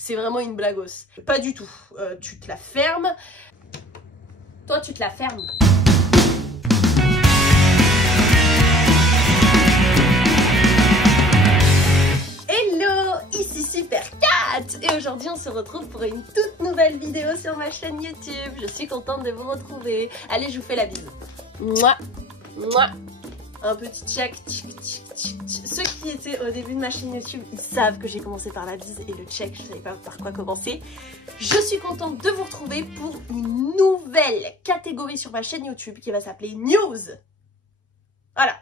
C'est vraiment une blagos. Pas du tout. Tu te la fermes. Toi, tu te la fermes. Ici Super4 et aujourd'hui on se retrouve pour une toute nouvelle vidéo sur ma chaîne YouTube. Je suis contente de vous retrouver. Allez, je vous fais la bise. Mouah, mouah. Un petit check. Ceux qui étaient au début de ma chaîne YouTube, ils savent que j'ai commencé par la bise et le check, je savais pas par quoi commencer. Je suis contente de vous retrouver pour une nouvelle catégorie sur ma chaîne YouTube qui va s'appeler News. Voilà.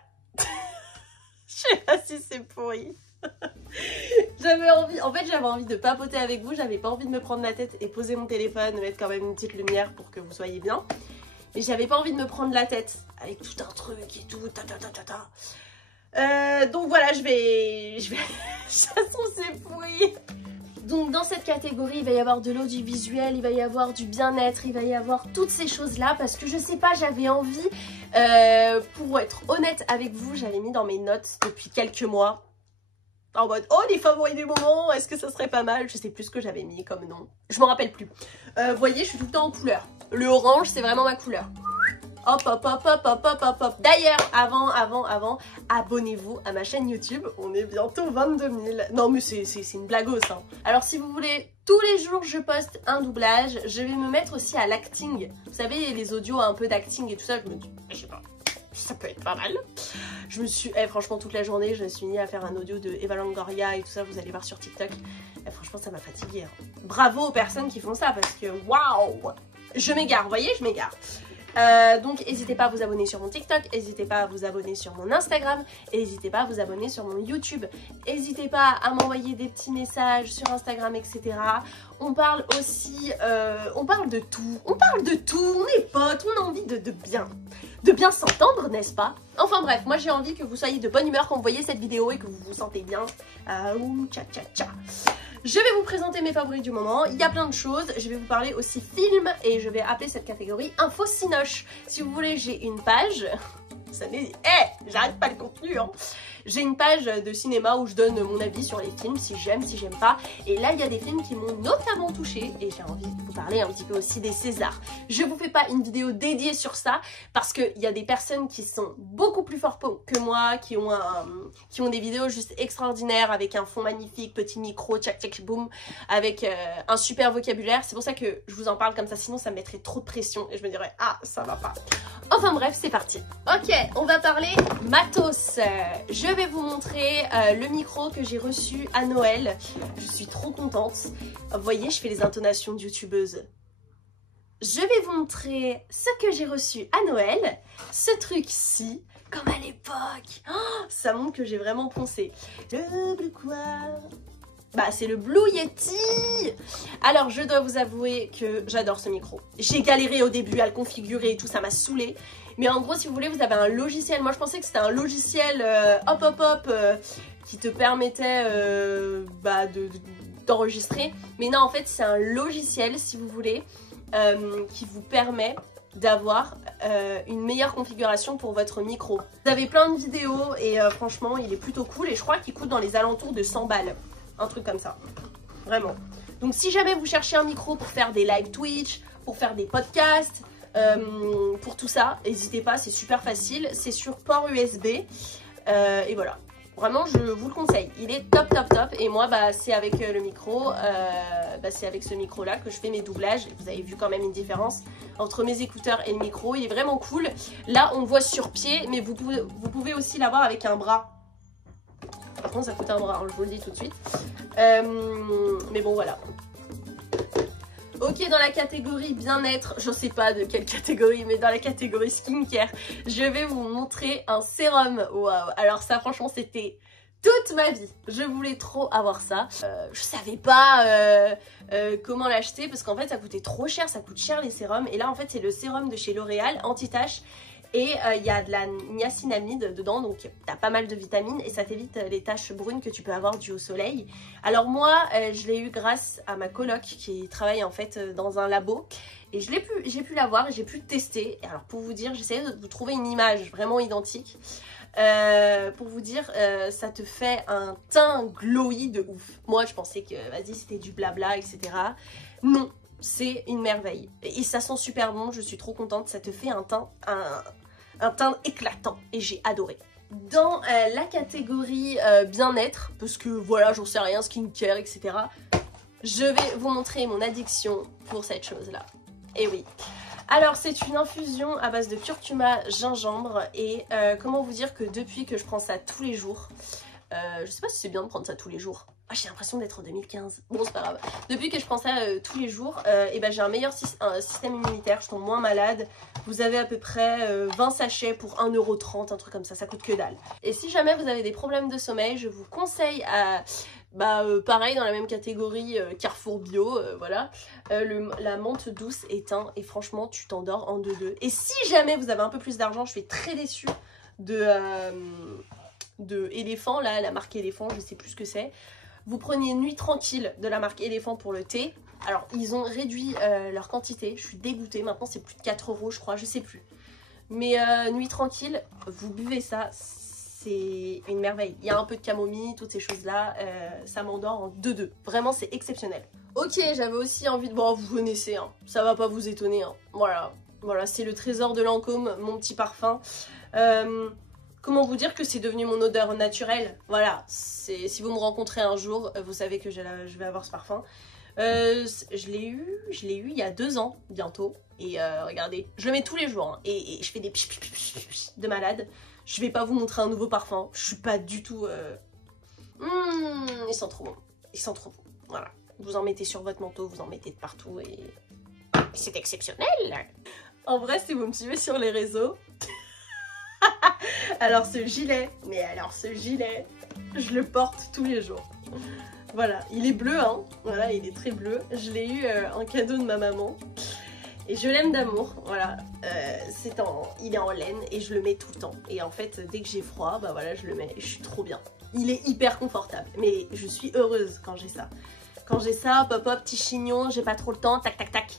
Je sais pas si c'est pourri. J'avais envie de papoter avec vous, j'avais pas envie de me prendre la tête et poser mon téléphone, mettre quand même une petite lumière pour que vous soyez bien. Mais j'avais pas envie de me prendre la tête avec tout un truc et tout, donc voilà, je vais... De toute façon, c'est pourri. Donc dans cette catégorie, il va y avoir de l'audiovisuel, il va y avoir du bien-être, il va y avoir toutes ces choses-là parce que je sais pas, j'avais envie, pour être honnête avec vous, j'avais mis dans mes notes depuis quelques mois. En mode, oh, les favoris du moment, est-ce que ça serait pas mal? Je sais plus ce que j'avais mis comme nom. Je m'en rappelle plus. Vous voyez, je suis tout le temps en couleur. Le orange, c'est vraiment ma couleur. Hop, hop, hop, hop, hop, hop, hop, hop. D'ailleurs, avant, abonnez-vous à ma chaîne YouTube. On est bientôt 22 000. Non, mais c'est une blagos, hein. Alors, si vous voulez, tous les jours, je poste un doublage. Je vais me mettre aussi à l'acting. Vous savez, les audios, un peu d'acting et tout ça. Je me dis, je sais pas, ça peut être pas mal. Je me suis, franchement, toute la journée, je me suis mis à faire un audio de Eva Longoria et tout ça, vous allez voir sur TikTok. Franchement, ça m'a fatiguée. Hein. Bravo aux personnes qui font ça parce que, waouh! Je m'égare, vous voyez, je m'égare. Donc, n'hésitez pas à vous abonner sur mon TikTok, n'hésitez pas à vous abonner sur mon Instagram, et n'hésitez pas à vous abonner sur mon YouTube. N'hésitez pas à m'envoyer des petits messages sur Instagram, etc. On parle aussi, on parle de tout, on est potes, on a envie de bien s'entendre, n'est-ce pas? Enfin bref, moi j'ai envie que vous soyez de bonne humeur quand vous voyez cette vidéo et que vous vous sentez bien. Tcha. Je vais vous présenter mes favoris du moment, il y a plein de choses, je vais vous parler aussi film et je vais appeler cette catégorie Info Cinoche. Si vous voulez, j'ai une page, ça n'est... j'arrête pas le contenu, hein. J'ai une page de cinéma où je donne mon avis sur les films, si j'aime pas. Et là, il y a des films qui m'ont notamment touchée et j'ai envie de vous parler un petit peu aussi des Césars. Je vous fais pas une vidéo dédiée sur ça parce qu'il y a des personnes qui sont beaucoup plus fortes que moi, qui ont des vidéos juste extraordinaires avec un fond magnifique, petit micro, tchac boum, avec un super vocabulaire. C'est pour ça que je vous en parle comme ça, sinon ça me mettrait trop de pression et je me dirais ah ça va pas. Enfin bref, c'est parti. Ok, on va parler matos. Je vais vous montrer le micro que j'ai reçu à Noël. Je suis trop contente. Vous voyez, je fais les intonations de youtubeuse. Je vais vous montrer ce que j'ai reçu à Noël. Ce truc-ci, comme à l'époque. Oh, ça montre que j'ai vraiment poncé. Le bleu quoi? Bah, c'est le Blue Yeti. Alors, je dois vous avouer que j'adore ce micro. J'ai galéré au début à le configurer et tout, ça m'a saoulée. Mais en gros, si vous voulez, vous avez un logiciel. Moi, je pensais que c'était un logiciel qui te permettait d'enregistrer. Mais non, en fait, c'est un logiciel, si vous voulez, qui vous permet d'avoir une meilleure configuration pour votre micro. Vous avez plein de vidéos et franchement, il est plutôt cool. Et je crois qu'il coûte dans les alentours de 100 balles. Un truc comme ça. Vraiment. Donc, si jamais vous cherchez un micro pour faire des live Twitch, pour faire des podcasts... pour tout ça, n'hésitez pas, c'est super facile, c'est sur port USB et voilà, vraiment je vous le conseille, il est top et moi bah c'est avec le micro, c'est avec ce micro là que je fais mes doublages. Vous avez vu quand même une différence entre mes écouteurs et le micro, il est vraiment cool. Là on le voit sur pied, mais vous pouvez aussi l'avoir avec un bras. Par contre ça coûte un bras, hein, je vous le dis tout de suite, mais bon voilà. Ok, dans la catégorie bien-être, je sais pas de quelle catégorie, mais dans la catégorie skincare, je vais vous montrer un sérum. Waouh, alors ça franchement c'était toute ma vie. Je voulais trop avoir ça. Je savais pas comment l'acheter parce qu'en fait ça coûtait trop cher, ça coûte cher les sérums. Et là en fait c'est le sérum de chez L'Oréal, anti-tache. Et il y a de la niacinamide dedans, donc t'as pas mal de vitamines et ça t'évite les taches brunes que tu peux avoir dues au soleil. Alors moi, je l'ai eu grâce à ma coloc qui travaille en fait dans un labo. Et j'ai pu l'avoir et j'ai pu le tester. Et alors pour vous dire, j'essayais de vous trouver une image vraiment identique. Pour vous dire, ça te fait un teint glowy de ouf. Moi, je pensais que, vas-y, c'était du blabla, etc. Non, c'est une merveille. Et ça sent super bon, je suis trop contente. Ça te fait un teint éclatant et j'ai adoré. Dans la catégorie bien-être, parce que voilà, j'en sais rien, skincare, etc. Je vais vous montrer mon addiction pour cette chose-là. Et oui. Alors c'est une infusion à base de curcuma, gingembre et comment vous dire que depuis que je prends ça tous les jours, je sais pas si c'est bien de prendre ça tous les jours. Ah, j'ai l'impression d'être en 2015. Bon, c'est pas grave. Depuis que je prends ça tous les jours, et ben, j'ai un meilleur système immunitaire, je tombe moins malade. Vous avez à peu près 20 sachets pour 1,30 €, un truc comme ça coûte que dalle. Et si jamais vous avez des problèmes de sommeil, je vous conseille à... pareil dans la même catégorie Carrefour Bio, voilà, la menthe douce éteint et franchement tu t'endors en 2-2. Et si jamais vous avez un peu plus d'argent, je suis très déçue de Éléphant, là, la marque Éléphant, je sais plus ce que c'est. Vous preniez Nuit Tranquille de la marque Éléphant pour le thé. Alors ils ont réduit leur quantité, je suis dégoûtée, maintenant c'est plus de 4 € je crois, je sais plus. Mais Nuit Tranquille, vous buvez ça, c'est une merveille. Il y a un peu de camomille, toutes ces choses-là, ça m'endort en 2-2. Vraiment, c'est exceptionnel. Ok, j'avais aussi envie de... Bon, vous connaissez, hein, ça va pas vous étonner. Hein. Voilà, c'est le Trésor de Lancôme, mon petit parfum. Comment vous dire que c'est devenu mon odeur naturelle? Voilà, si vous me rencontrez un jour, vous savez que je vais avoir ce parfum. Je l'ai eu il y a 2 ans, bientôt. Et regardez, je le mets tous les jours, hein, et je fais des de malade. Je vais pas vous montrer un nouveau parfum, je suis pas du tout... Ils sont trop bons, voilà. Vous en mettez sur votre manteau, vous en mettez de partout et c'est exceptionnel. En vrai, si vous me suivez sur les réseaux... alors ce gilet, je le porte tous les jours. Voilà, il est bleu, hein, voilà, il est très bleu. Je l'ai eu en cadeau de ma maman. Et je l'aime d'amour, voilà, il est en laine et je le mets tout le temps. Et en fait, dès que j'ai froid, bah voilà, je le mets et je suis trop bien. Il est hyper confortable, mais je suis heureuse quand j'ai ça. Quand j'ai ça, pop hop, petit chignon, j'ai pas trop le temps, tac tac tac,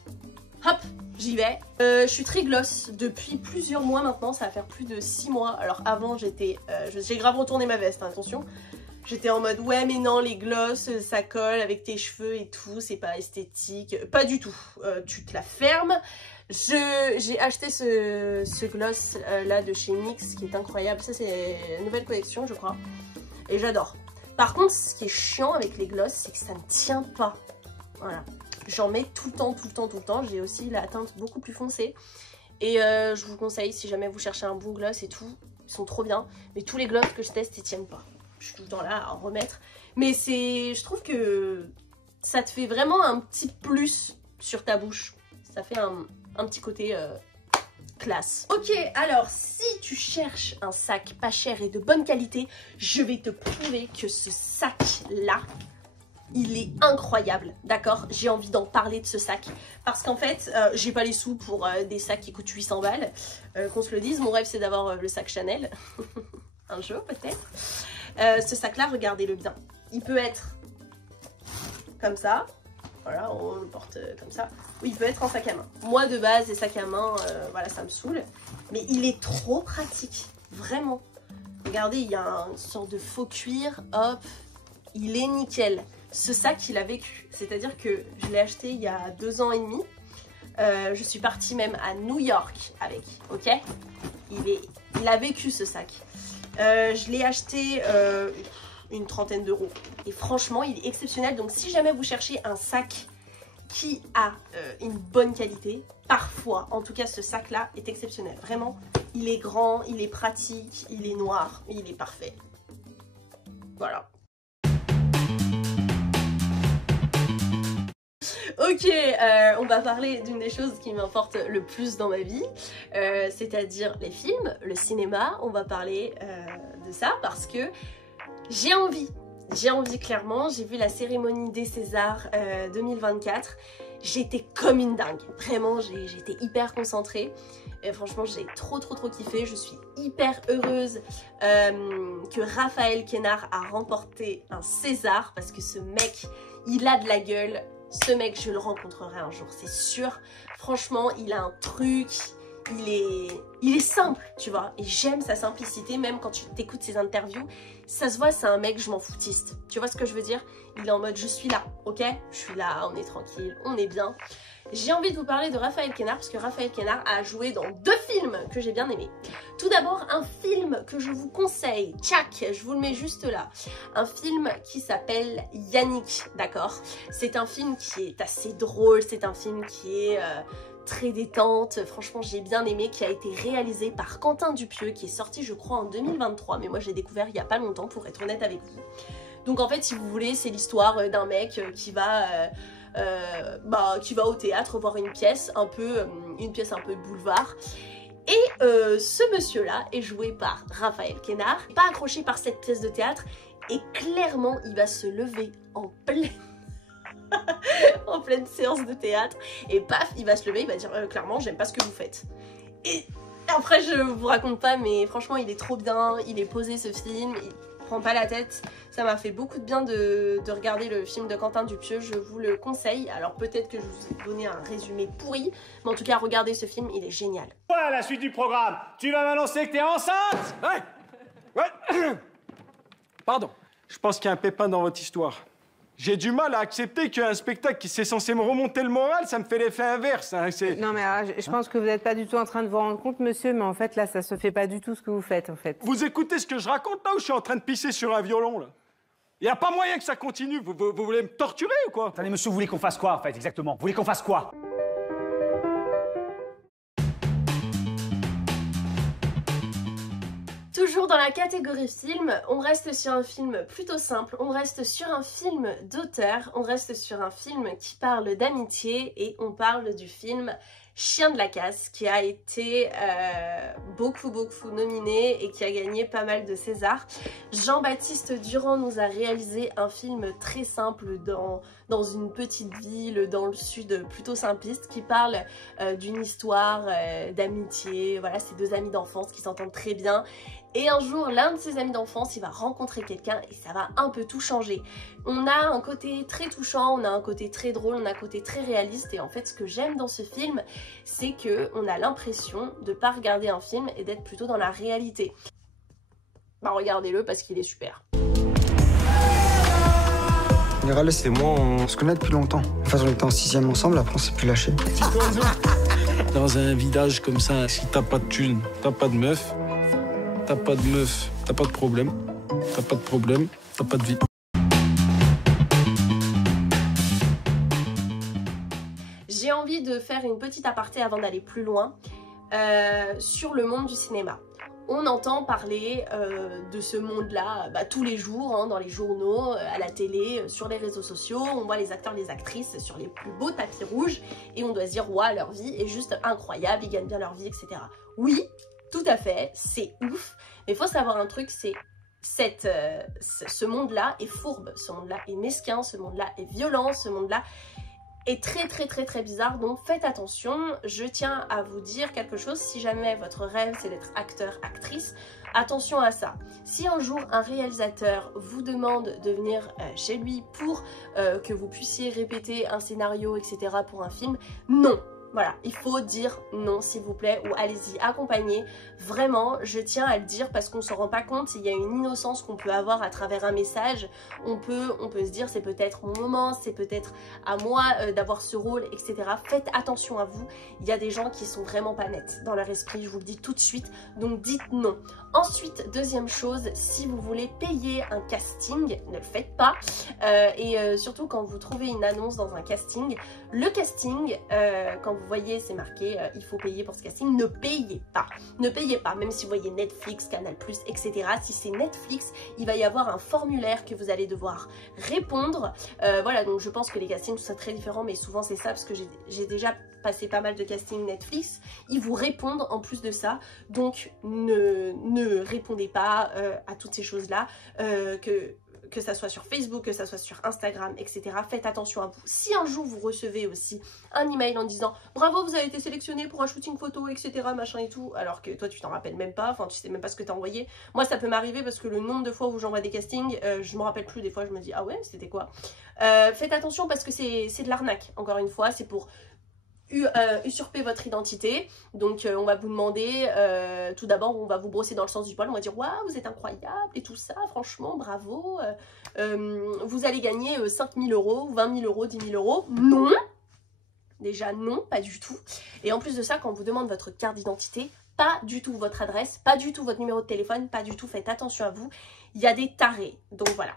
hop, j'y vais. Je suis très gloss depuis plusieurs mois maintenant, ça va faire plus de 6 mois. Alors avant, j'ai grave retourné ma veste, hein, attention. J'étais en mode ouais mais non les gloss ça colle avec tes cheveux et tout, c'est pas esthétique, pas du tout, tu te la fermes. J'ai acheté ce gloss là de chez NYX qui est incroyable, ça c'est la nouvelle collection je crois et j'adore. Par contre ce qui est chiant avec les gloss c'est que ça ne tient pas, voilà. J'en mets tout le temps, j'ai aussi la teinte beaucoup plus foncée et je vous conseille si jamais vous cherchez un bon gloss et tout, ils sont trop bien, mais tous les gloss que je teste ils tiennent pas. Je suis tout le temps là à en remettre. Mais je trouve que ça te fait vraiment un petit plus sur ta bouche. Ça fait un petit côté classe. Ok, alors si tu cherches un sac pas cher et de bonne qualité, je vais te prouver que ce sac-là, il est incroyable, d'accord? J'ai envie d'en parler de ce sac. Parce qu'en fait, j'ai pas les sous pour des sacs qui coûtent 800 balles. Qu'on se le dise, mon rêve c'est d'avoir le sac Chanel. Un jour peut-être. Ce sac-là, regardez-le bien. Il peut être comme ça. Voilà, on le porte comme ça. Ou il peut être en sac à main. Moi, de base, les sacs à main, voilà, ça me saoule. Mais il est trop pratique. Vraiment. Regardez, il y a une sorte de faux cuir. Hop. Il est nickel. Ce sac, il a vécu. C'est-à-dire que je l'ai acheté il y a 2 ans et demi. Je suis partie même à New York avec. Ok? Il a vécu ce sac. Je l'ai acheté une 30aine d'euros et franchement il est exceptionnel. Donc si jamais vous cherchez un sac qui a une bonne qualité, parfois, en tout cas ce sac là est exceptionnel, vraiment. Il est grand, il est pratique, il est noir, il est parfait. Voilà. Ok, on va parler d'une des choses qui m'importe le plus dans ma vie, c'est-à-dire les films, le cinéma. On va parler de ça parce que j'ai envie clairement. J'ai vu la cérémonie des Césars 2024, j'étais comme une dingue, vraiment j'étais hyper concentrée. Et franchement j'ai trop kiffé, je suis hyper heureuse que Raphaël Quénard a remporté un César parce que ce mec il a de la gueule. Ce mec, je le rencontrerai un jour, c'est sûr. Franchement, il a un truc, il est simple, tu vois. Et j'aime sa simplicité, même quand tu t'écoutes ses interviews. Ça se voit, c'est un mec, je m'en foutiste. Tu vois ce que je veux dire? Il est en mode, je suis là, ok? Je suis là, on est tranquille, on est bien. J'ai envie de vous parler de Raphaël Quénard, parce que Raphaël Quénard a joué dans 2 films que j'ai bien aimés. Tout d'abord, un film que je vous conseille, tchac, je vous le mets juste là. Un film qui s'appelle Yannick, d'accord? C'est un film qui est assez drôle, c'est un film qui est... très détente, franchement j'ai bien aimé, qui a été réalisé par Quentin Dupieux, qui est sorti je crois en 2023, mais moi je l'ai découvert il n'y a pas longtemps pour être honnête avec vous. Donc en fait si vous voulez c'est l'histoire d'un mec qui va au théâtre voir une pièce un peu boulevard. Et ce monsieur là est joué par Raphaël Quénard, pas accroché par cette pièce de théâtre et clairement il va se lever en pleine séance de théâtre et paf il va se lever, il va dire clairement j'aime pas ce que vous faites. Et après je vous raconte pas mais franchement il est trop bien, il est posé ce film, il prend pas la tête, ça m'a fait beaucoup de bien de regarder le film de Quentin Dupieux, je vous le conseille. Alors peut-être que je vous ai donné un résumé pourri mais en tout cas regardez ce film, il est génial. Voilà la suite du programme, tu vas m'annoncer que t'es enceinte? Ouais. Pardon, je pense qu'il y a un pépin dans votre histoire. J'ai du mal à accepter qu'un spectacle qui c'est censé me remonter le moral, ça me fait l'effet inverse. Hein, non mais je pense que vous n'êtes pas du tout en train de vous rendre compte, monsieur, mais en fait là, ça se fait pas du tout ce que vous faites en fait. Vous écoutez ce que je raconte là ou je suis en train de pisser sur un violon là? Il n'y a pas moyen que ça continue, vous voulez me torturer ou quoi? Attendez monsieur, vous voulez qu'on fasse quoi en fait exactement? Vous voulez qu'on fasse quoi? Toujours dans la catégorie film, on reste sur un film plutôt simple, on reste sur un film d'auteur, on reste sur un film qui parle d'amitié et on parle du film Chien de la casse qui a été beaucoup nominé et qui a gagné pas mal de Césars. Jean-Baptiste Durand nous a réalisé un film très simple dans une petite ville dans le sud plutôt simpliste qui parle d'une histoire d'amitié. Voilà, c'est 2 amis d'enfance qui s'entendent très bien. Et un jour, l'un de ses amis d'enfance, il va rencontrer quelqu'un et ça va un peu tout changer. On a un côté très touchant, on a un côté très drôle, on a un côté très réaliste. Et en fait, ce que j'aime dans ce film, c'est qu'on a l'impression de ne pas regarder un film et d'être plutôt dans la réalité. Bah regardez-le parce qu'il est super. Général, c'est moi, on se connaît depuis longtemps. Enfin, on était en 6e ensemble, après on s'est plus lâché. Dans un village comme ça, si t'as pas de thunes, t'as pas de meuf. T'as pas de meuf, t'as pas de problème. T'as pas de problème, t'as pas de vie. J'ai envie de faire une petite aparté avant d'aller plus loin sur le monde du cinéma. On entend parler de ce monde-là tous les jours, hein, dans les journaux, à la télé, sur les réseaux sociaux. On voit les acteurs, les actrices sur les plus beaux tapis rouges et on doit se dire « Ouah, leur vie est juste incroyable, ils gagnent bien leur vie, etc. » Oui, tout à fait, c'est ouf. Mais il faut savoir un truc, c'est ce monde-là est fourbe, ce monde-là est mesquin, ce monde-là est violent, ce monde-là est très bizarre, donc faites attention. Je tiens à vous dire quelque chose, si jamais votre rêve c'est d'être acteur, actrice, attention à ça. Si un jour un réalisateur vous demande de venir chez lui pour que vous puissiez répéter un scénario, etc. pour un film, non. Voilà, il faut dire non s'il vous plaît ou allez-y, accompagnez. Vraiment, je tiens à le dire parce qu'on ne s'en rend pas compte, il y a une innocence qu'on peut avoir à travers un message. On peut se dire c'est peut-être mon moment, c'est peut-être à moi d'avoir ce rôle, etc. Faites attention à vous, il y a des gens qui sont vraiment pas nets dans leur esprit, je vous le dis tout de suite, donc dites non. Ensuite, deuxième chose, si vous voulez payer un casting, ne le faites pas. Surtout quand vous trouvez une annonce dans un casting, le casting, quand vous voyez c'est marqué il faut payer pour ce casting, ne payez pas. Ne payez pas, même si vous voyez Netflix, Canal+, etc. Si c'est Netflix, il va y avoir un formulaire que vous allez devoir répondre. Voilà, donc je pense que les castings, tout ça très différent, mais souvent c'est ça parce que j'ai déjà passé pas mal de castings Netflix. Ils vous répondent en plus de ça, donc ne répondez pas à toutes ces choses-là, que ça soit sur Facebook, que ça soit sur Instagram, etc. Faites attention à vous. Si un jour vous recevez aussi un email en disant « Bravo, vous avez été sélectionné pour un shooting photo, etc. » machin et tout, alors que toi tu t'en rappelles même pas, enfin tu sais même pas ce que t'as envoyé. Moi ça peut m'arriver parce que le nombre de fois où j'envoie des castings, je me rappelle plus, des fois je me dis « Ah ouais, c'était quoi ?» Faites attention parce que c'est de l'arnaque, encore une fois, c'est pour usurper votre identité. Donc on va vous demander, tout d'abord on va vous brosser dans le sens du poil, on va dire waouh vous êtes incroyable et tout ça, franchement bravo, vous allez gagner 5 000 €, 20 000 €, 10 000 €. Non, déjà non, pas du tout. Et en plus de ça, quand on vous demande votre carte d'identité, pas du tout votre adresse, pas du tout votre numéro de téléphone, pas du tout, faites attention à vous, il y a des tarés, donc voilà.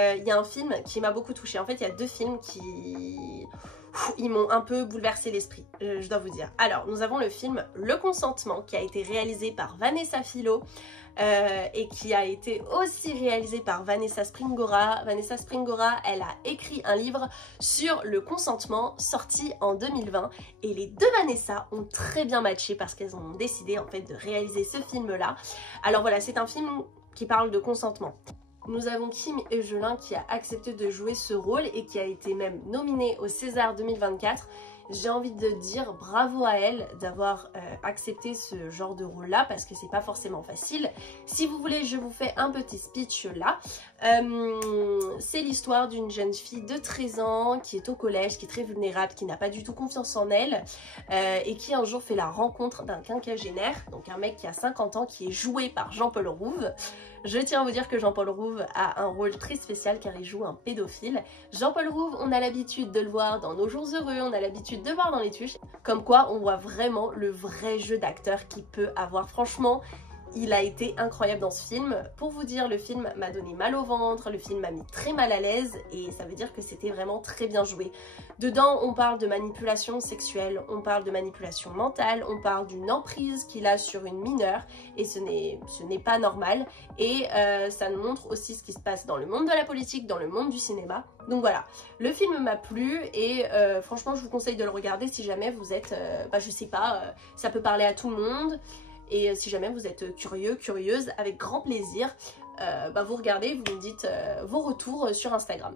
Il y a un film qui m'a beaucoup touchée. En fait, il y a deux films qui... ils m'ont un peu bouleversé l'esprit, je dois vous dire. Alors, nous avons le film Le Consentement, qui a été réalisé par Vanessa Philo et qui a été aussi réalisé par Vanessa Springora. Vanessa Springora, elle a écrit un livre sur le consentement, sorti en 2020. Et les deux Vanessa ont très bien matché parce qu'elles ont décidé en fait de réaliser ce film-là. Alors voilà, c'est un film qui parle de consentement. Nous avons Kim Egelin qui a accepté de jouer ce rôle et qui a été même nominée au César 2024. J'ai envie de dire bravo à elle d'avoir accepté ce genre de rôle-là parce que c'est pas forcément facile. Si vous voulez, je vous fais un petit speech là. C'est l'histoire d'une jeune fille de 13 ans qui est au collège, qui est très vulnérable, qui n'a pas du tout confiance en elle et qui un jour fait la rencontre d'un quinquagénaire, donc un mec qui a 50 ans, qui est joué par Jean-Paul Rouve. Je tiens à vous dire que Jean-Paul Rouve a un rôle très spécial car il joue un pédophile. Jean-Paul Rouve, on a l'habitude de le voir dans Nos Jours Heureux, on a l'habitude de le voir dans Les Tuches. Comme quoi, on voit vraiment le vrai jeu d'acteur qu'il peut avoir. Franchement, il a été incroyable dans ce film. Pour vous dire, le film m'a donné mal au ventre, le film m'a mis très mal à l'aise et ça veut dire que c'était vraiment très bien joué. Dedans, on parle de manipulation sexuelle, on parle de manipulation mentale, on parle d'une emprise qu'il a sur une mineure et ce n'est pas normal. Et ça nous montre aussi ce qui se passe dans le monde de la politique, dans le monde du cinéma. Donc voilà, le film m'a plu et franchement, je vous conseille de le regarder si jamais vous êtes, je sais pas, ça peut parler à tout le monde. Et si jamais vous êtes curieux, curieuse, avec grand plaisir, vous regardez, vous me dites vos retours sur Instagram.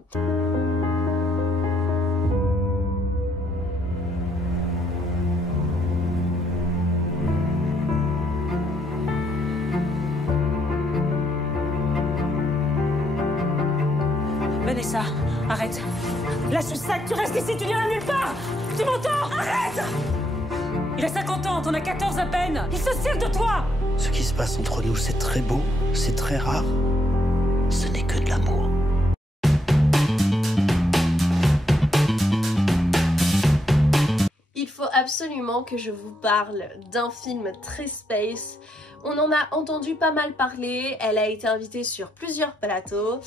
Vanessa, arrête. Lâche ce sac, tu restes ici, tu n'iras nulle part. Tu m'entends? Arrête! Il a 50 ans, t'en as 14 à peine. Il se sert de toi. Ce qui se passe entre nous, c'est très beau, c'est très rare. Ce n'est que de l'amour. Il faut absolument que je vous parle d'un film très space. On en a entendu pas mal parler, elle a été invitée sur plusieurs plateaux.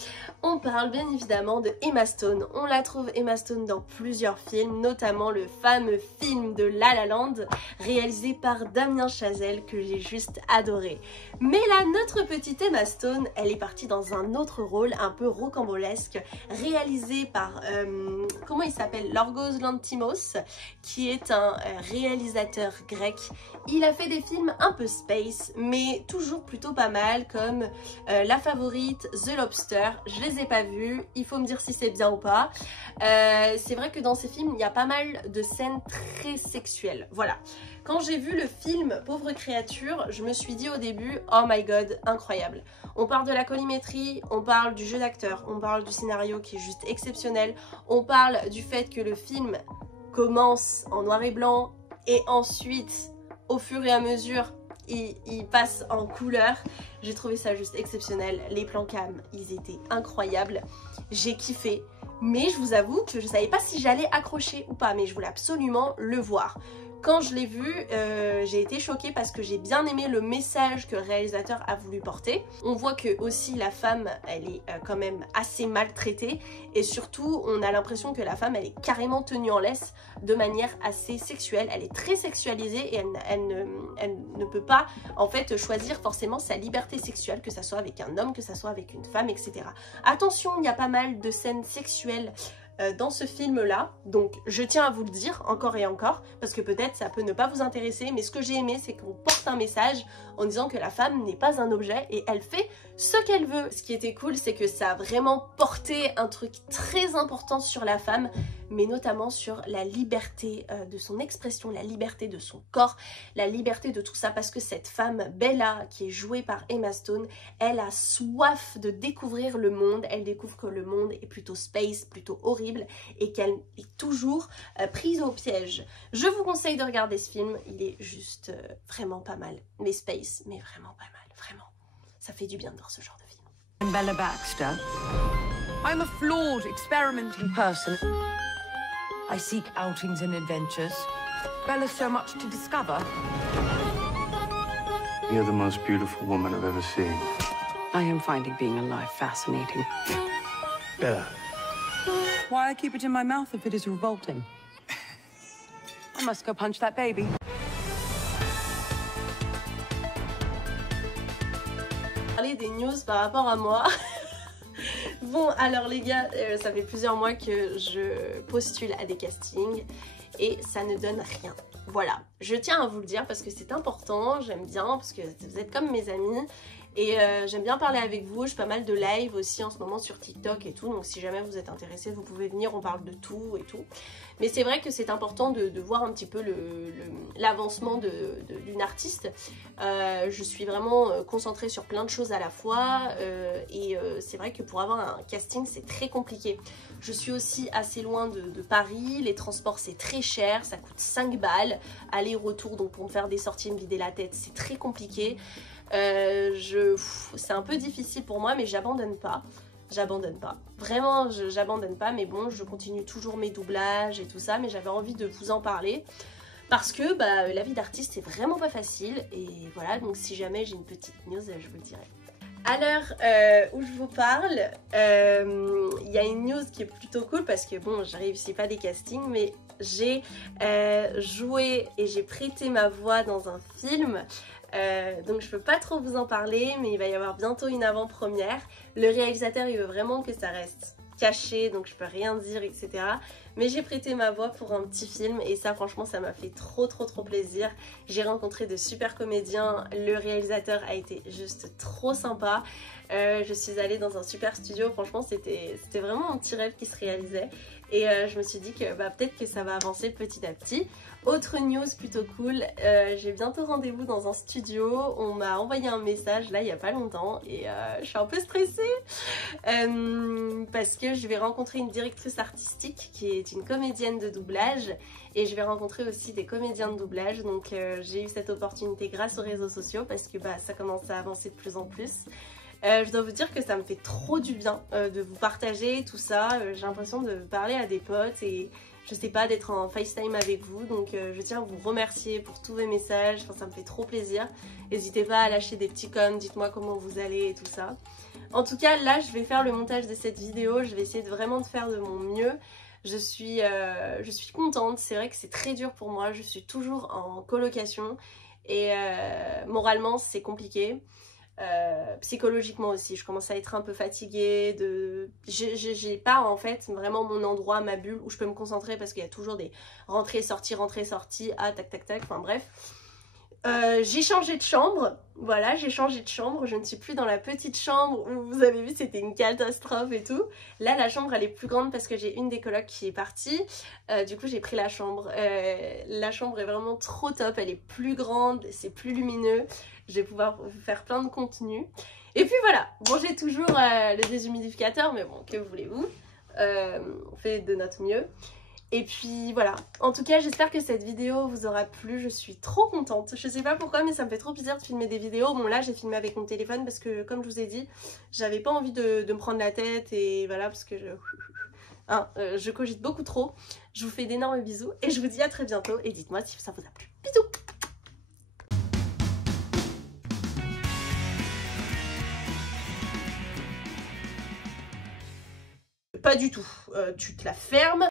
On parle bien évidemment de Emma Stone. On la trouve Emma Stone dans plusieurs films, notamment le fameux film de La La Land, réalisé par Damien Chazelle, que j'ai juste adoré. Mais là, notre petite Emma Stone, elle est partie dans un autre rôle, un peu rocambolesque, réalisé par, comment il s'appelle, Lorgos Lanthimos, qui est un réalisateur grec. Il a fait des films un peu space, mais toujours plutôt pas mal, comme La Favorite, The Lobster. Je les ai pas vus, il faut me dire si c'est bien ou pas. C'est vrai que dans ces films, il y a pas mal de scènes très sexuelles. Voilà. Quand j'ai vu le film Pauvre créature, je me suis dit au début, oh my god, incroyable. On parle de la colorimétrie, on parle du jeu d'acteur, on parle du scénario qui est juste exceptionnel, on parle du fait que le film commence en noir et blanc et ensuite, au fur et à mesure, il passe en couleur. J'ai trouvé ça juste exceptionnel. Les plans cam, ils étaient incroyables. J'ai kiffé. Mais je vous avoue que je savais pas si j'allais accrocher ou pas. Mais je voulais absolument le voir. Quand je l'ai vu, j'ai été choquée parce que j'ai bien aimé le message que le réalisateur a voulu porter. On voit que aussi la femme, elle est quand même assez maltraitée et surtout on a l'impression que la femme, elle est carrément tenue en laisse de manière assez sexuelle. Elle est très sexualisée et elle ne peut pas en fait choisir forcément sa liberté sexuelle, que ça soit avec un homme, que ça soit avec une femme, etc. Attention, il y a pas mal de scènes sexuelles dans ce film là, donc je tiens à vous le dire encore et encore parce que peut-être ça peut ne pas vous intéresser, mais ce que j'ai aimé c'est qu'on porte un message en disant que la femme n'est pas un objet et elle fait ce qu'elle veut. Ce qui était cool, c'est que ça a vraiment porté un truc très important sur la femme, mais notamment sur la liberté de son expression, la liberté de son corps, la liberté de tout ça, parce que cette femme Bella qui est jouée par Emma Stone, elle a soif de découvrir le monde, elle découvre que le monde est plutôt space, plutôt horrible, horrible et qu'elle est toujours prise au piège. Je vous conseille de regarder ce film, il est juste vraiment pas mal. Mais Space, mais vraiment pas mal, vraiment. Ça fait du bien de voir ce genre de film. I'm Bella Baxter. I'm a flawed, experimenting person. I seek outings and adventures. Bella's so much to discover. You're the most beautiful woman I've ever seen. I am finding being alive fascinating. Bella. Why I keep it in my mouth if it is revolting? I must go punch that baby. Parler des news par rapport à moi. Bon, alors les gars, ça fait plusieurs mois que je postule à des castings et ça ne donne rien. Voilà, je tiens à vous le dire parce que c'est important, j'aime bien, parce que vous êtes comme mes amis et j'aime bien parler avec vous. Je fais pas mal de live aussi en ce moment sur TikTok et tout, donc si jamais vous êtes intéressés, vous pouvez venir, on parle de tout et tout. Mais c'est vrai que c'est important de voir un petit peu l'avancement d'une artiste. Je suis vraiment concentrée sur plein de choses à la fois et c'est vrai que pour avoir un casting, c'est très compliqué. Je suis aussi assez loin de Paris, les transports c'est très cher, ça coûte 5 balles, aller-retour, donc pour me faire des sorties et me vider la tête, c'est très compliqué. C'est un peu difficile pour moi, mais j'abandonne pas. J'abandonne pas. Vraiment, j'abandonne pas, mais bon, je continue toujours mes doublages et tout ça, mais j'avais envie de vous en parler parce que bah, la vie d'artiste, c'est vraiment pas facile. Et voilà, donc si jamais j'ai une petite news, je vous le dirai. À l'heure où je vous parle, il y a une news qui est plutôt cool parce que bon, je réussis pas des castings, mais j'ai joué et j'ai prêté ma voix dans un film. Donc je peux pas trop vous en parler, mais il va y avoir bientôt une avant-première. Le réalisateur il veut vraiment que ça reste caché, donc je peux rien dire, etc. Mais j'ai prêté ma voix pour un petit film et ça franchement ça m'a fait trop plaisir. J'ai rencontré de super comédiens, le réalisateur a été juste trop sympa. Je suis allée dans un super studio, franchement c'était vraiment un petit rêve qui se réalisait. Et je me suis dit que bah, peut-être que ça va avancer petit à petit. Autre news plutôt cool, j'ai bientôt rendez-vous dans un studio. On m'a envoyé un message là il n'y a pas longtemps et je suis un peu stressée parce que je vais rencontrer une directrice artistique qui est une comédienne de doublage et je vais rencontrer aussi des comédiens de doublage. Donc j'ai eu cette opportunité grâce aux réseaux sociaux parce que bah, ça commence à avancer de plus en plus. Je dois vous dire que ça me fait trop du bien de vous partager tout ça. J'ai l'impression de parler à des potes et je sais pas, d'être en FaceTime avec vous. Donc je tiens à vous remercier pour tous vos messages, enfin, ça me fait trop plaisir. N'hésitez pas à lâcher des petits coms, dites-moi comment vous allez et tout ça. En tout cas là je vais faire le montage de cette vidéo, je vais essayer vraiment de faire de mon mieux. Je suis contente, c'est vrai que c'est très dur pour moi, je suis toujours en colocation et moralement c'est compliqué. Psychologiquement aussi, je commence à être un peu fatiguée, j'ai pas en fait vraiment mon endroit, ma bulle où je peux me concentrer parce qu'il y a toujours des rentrées, sorties, ah tac tac tac, enfin bref. J'ai changé de chambre, voilà, j'ai changé de chambre, je ne suis plus dans la petite chambre où vous avez vu c'était une catastrophe et tout. Là la chambre elle est plus grande parce que j'ai une des colocs qui est partie, du coup j'ai pris la chambre. La chambre est vraiment trop top, elle est plus grande, c'est plus lumineux, je vais pouvoir vous faire plein de contenu. Et puis voilà, bon j'ai toujours le déshumidificateur mais bon que voulez-vous, on fait de notre mieux. Et puis voilà, en tout cas j'espère que cette vidéo vous aura plu, je suis trop contente. Je sais pas pourquoi mais ça me fait trop plaisir de filmer des vidéos. Bon là j'ai filmé avec mon téléphone parce que comme je vous ai dit, j'avais pas envie de me prendre la tête et voilà parce que je cogite beaucoup trop. Je vous fais d'énormes bisous et je vous dis à très bientôt et dites-moi si ça vous a plu. Bisous. Pas du tout, tu te la fermes.